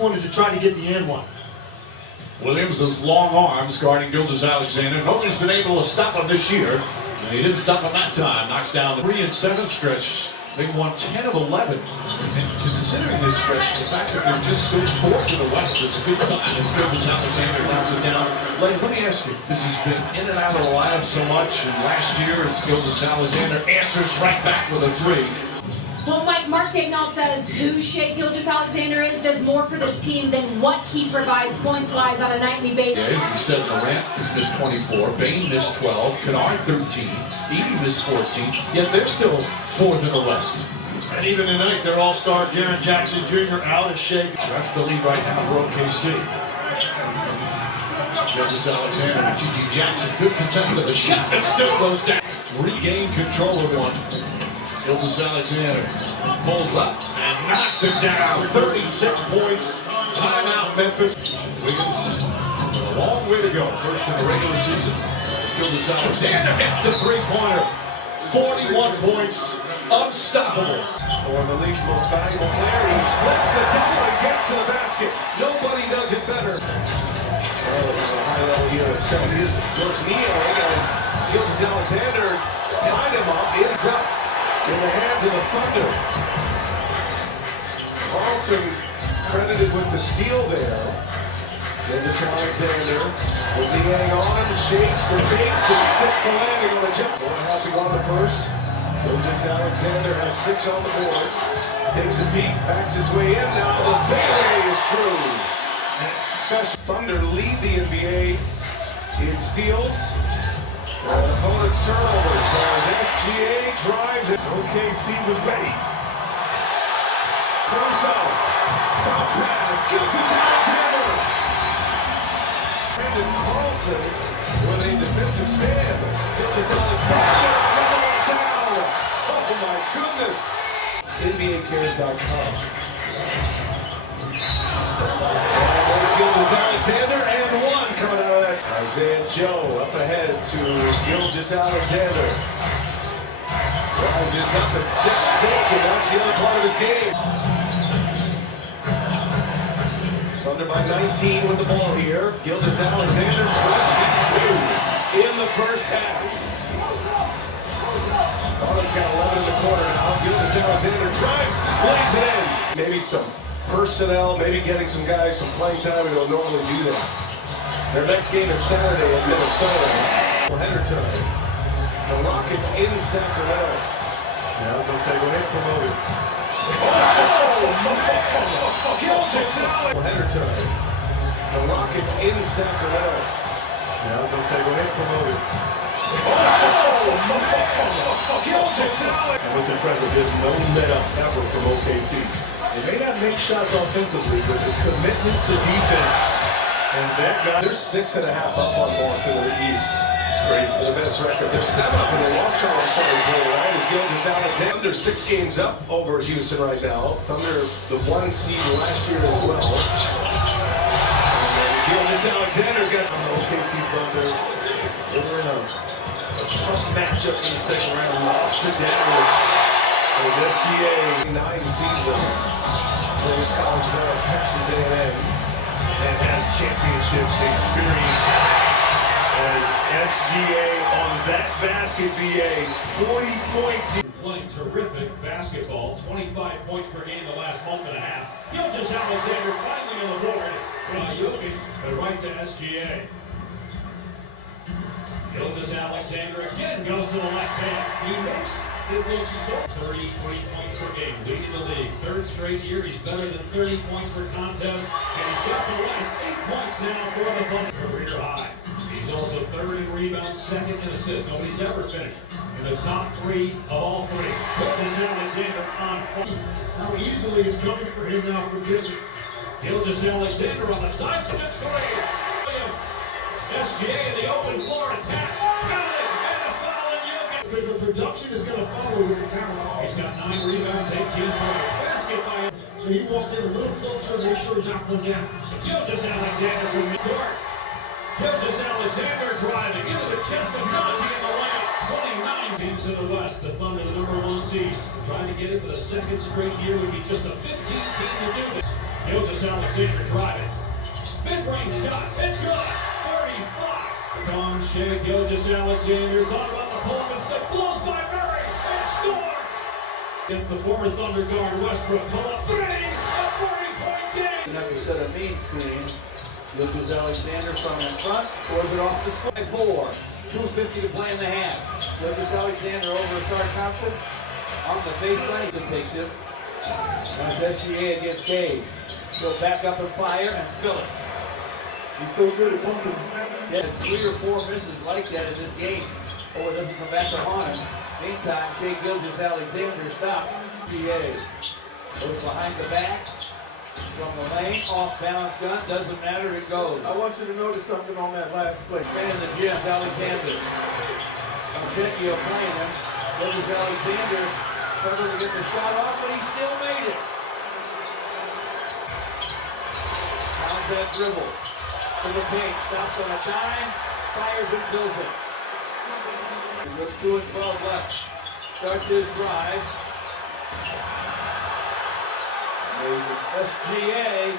wanted to try to get the and one. Williams' long arms guarding Gilgeous-Alexander. Nobody's been able to stop him this year. And he didn't stop him that time. Knocks down the 3 and 7 stretch. They won 10 of 11. And considering this stretch, the fact that they're just still 4th in the West is a good sign. It's Gilgeous-Alexander knocks it down. Ladies, let me ask you, this has been in and out of the lineup so much, and last year as Gilgeous-Alexander answers right back with a 3. Well, Mike, Mark Daignault says who Shai Gilgeous-Alexander is does more for this team than what he provides points-wise on a nightly basis. Yeah, he said Morant has missed 24, Bane missed 12, Kennard 13, Edey missed 14, yet they're still 4th in the West. And even tonight, their all-star Jaren Jackson Jr. out of Shai. That's the lead right now for OKC. Gilgeous-Alexander and G.G. Jackson, good contest of the shot, and still goes down. Regain control of one. Gilgeous-Alexander pulls up and knocks it down. 36 points. Timeout, Memphis. Wiggins, a long way to go. First in the regular season. Gilgeous-Alexander hits the three-pointer. 41 points. Unstoppable. One of the league's most valuable player. He splits the double and gets to the basket. Nobody does it better. A high level here of 7 years. George Neal and Gilgeous-Alexander tied him up. Ends up in the hands of the Thunder. Carlson credited with the steal there. Gilgeous-Alexander with Niang on, shakes and bakes and sticks the landing on the jump. 1.5 to go on the first. Gilgeous-Alexander has 6 on the board. Takes a peek, backs his way in. Now the fadeaway is true. Special Thunder lead the NBA in steals. Opponent's turnovers as SGA drives it. OKC was ready. Caruso. Bounce pass. Gilgeous-Alexander. Brandon Carlson with a defensive stand. Gilgeous-Alexander. Down. Oh my goodness. NBAcares.com. There's Gilgeous-Alexander and 1 coming out of that. Isaiah Joe up ahead to Gilgeous-Alexander. Rises up at 6'6", and that's the other part of his game. Thunder by 19 with the ball here. Gilgeous-Alexander 22 in the first half. Garland's got 11 in the corner now. Gilgeous-Alexander drives, lays it in. Maybe some personnel, maybe getting some guys some playing time who don't normally do that. Their next game is Saturday at Minnesota. Header tonight. The Rockets in Sacramento. Yeah, I was going to say, go ahead and promote it. Oh! Gilgeous-Alexander. Header tonight. The Rockets in Sacramento. Yeah, I was going to say, go ahead and promote it. Oh! Gilgeous-Alexander. That was impressive. There's no let-up ever from OKC. They may not make shots offensively, but the commitment to defense. And that guy, they're 6.5 up on Boston in the East. It's crazy. The best record. They're 7 up in the loss column starting play, right? Is Gilgeous-Alexander 6 games up over Houston right now. Thunder, the 1 seed last year as well. And Gilgeous-Alexander's got on the OKC Thunder. They were in a tough matchup in the second round. Lost to Dallas. It was SGA 9 season. Plays college ball at Texas A&M. And has championships experience as SGA on that basket BA. 40 points. Playing terrific basketball, 25 points per game the last month and a half. Gilgeous-Alexander finally on the board. Jokic, but right to SGA. Gilgeous-Alexander again goes to the left hand. He makes it look so 30 points per game, leading the league. 3rd straight year, he's better than 30 points per contest, and he's got the last 8 points now for the Thunder. Career high. He's also 3rd in rebounds, 2nd in assists. Nobody's ever finished in the top 3 of all 3. Gilgeous-Alexander on fire. How easily is coming for him now for business. Gilgeous-Alexander on the side step 3. Williams. SGA in the open floor attached. Got it! And a foul and Jokic. Because the production is going to follow with the talent. He's got 9 rebounds, 18 points. Basket by him. So he walked in a little closer to make sure he's not going down. Gilgeous-Alexander from midcourt. Gilgeous-Alexander driving into the chest of Monty in the layup. 29 teams in the West. The Thunder, the #1 seed. Trying to get it for the 2nd straight year would be just the 15th team to do this. Gilgeous-Alexander driving. Mid-range shot. It's good. 35. Comes Shai Gilgeous-Alexander. Thought about the pull-up and stick. Blows by Murray. And score. Against the former Thunder guard Westbrook. Pull-up 3. A 40-point game. You have to set a mean screen. Gilgeous-Alexander from in front. Throws it off the score. 4. 2:50 to play in the half. Gilgeous-Alexander over Star Thompson. On the baseline, he takes it. That's SGA against Cade. He'll back up and fire and fill it. He's so good at something. Yeah, 3 or 4 misses like that in this game. Oh, it doesn't come back to haunt him. Meantime, Shai Gilgeous-Alexander stops. SGA goes behind the back. From the lane, off balance gun, doesn't matter, it goes. I want you to notice something on that last play. Man in the gym, Alexander. Artentio playing him. Gilgeous-Alexander struggled to get the shot off, but he still made it. Pounds that dribble to the paint, stops on a dime, fires and fills it. With 2 and 12 left, starts his drive. SGA